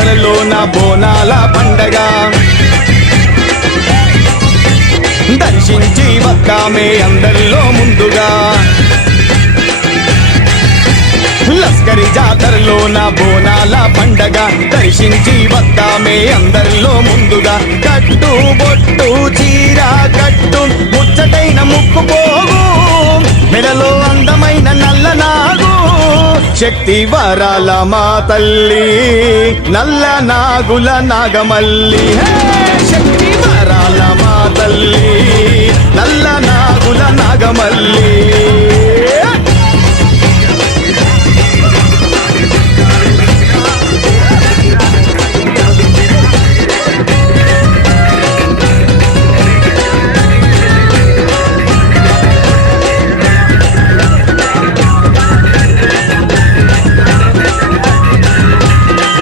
జాతరలోన బోనాల పండగ దర్శించి వద్దామే అందరిలో ముందుగా లస్కరి జాతరలోన బోనాల పండగ దర్శించి వద్దామే అందరిలో ముందుగా కట్టు బొట్టు చీర కట్టు ముచ్చటైన ముక్కు పోగు మెడలో అందమైన నల్ల నాగు శక్తి వరాల మా తల్లి నల్ల నాగుల నాగమల్లి శక్తి వరాల మా తల్లి నల్ల నాగుల నాగమల్లి